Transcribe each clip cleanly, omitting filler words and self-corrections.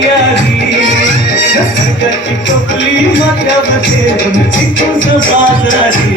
तयारी सगळ्याची टोपली माथ्यामध्ये चिकून बाजारी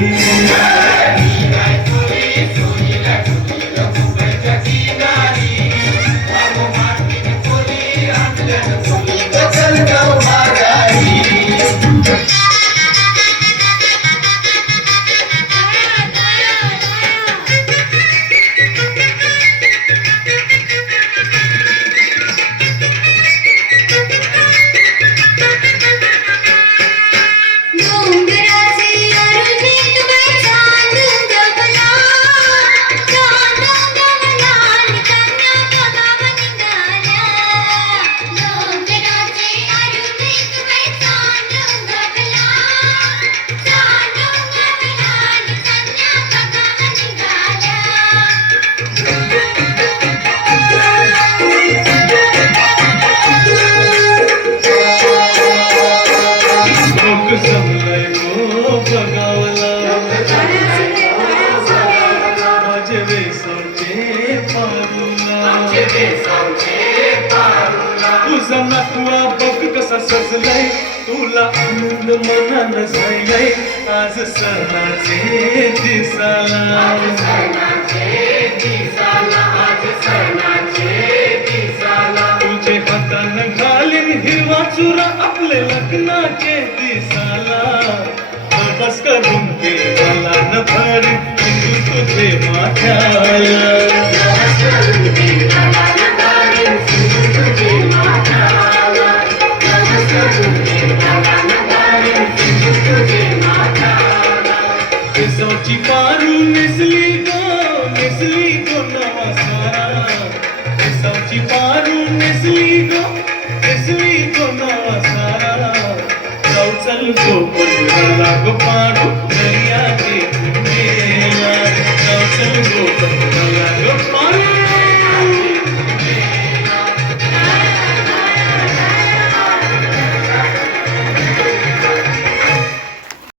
तुझा नकवा बघ कसा सजलाय तुला आनंद मनानं झालाय आज सणाचे दिसाला तुझे हातानं घालीन हिरवा चुरा आपले लग्नाचे दिसाला बस करून देवाला न भरी तुझे माथ्याला केसाची पारू नेसली गो नवा सारा केसाची पारू नेसली गो नवा सारा जाऊ चल गो पंधराला गो पारू दर्याचे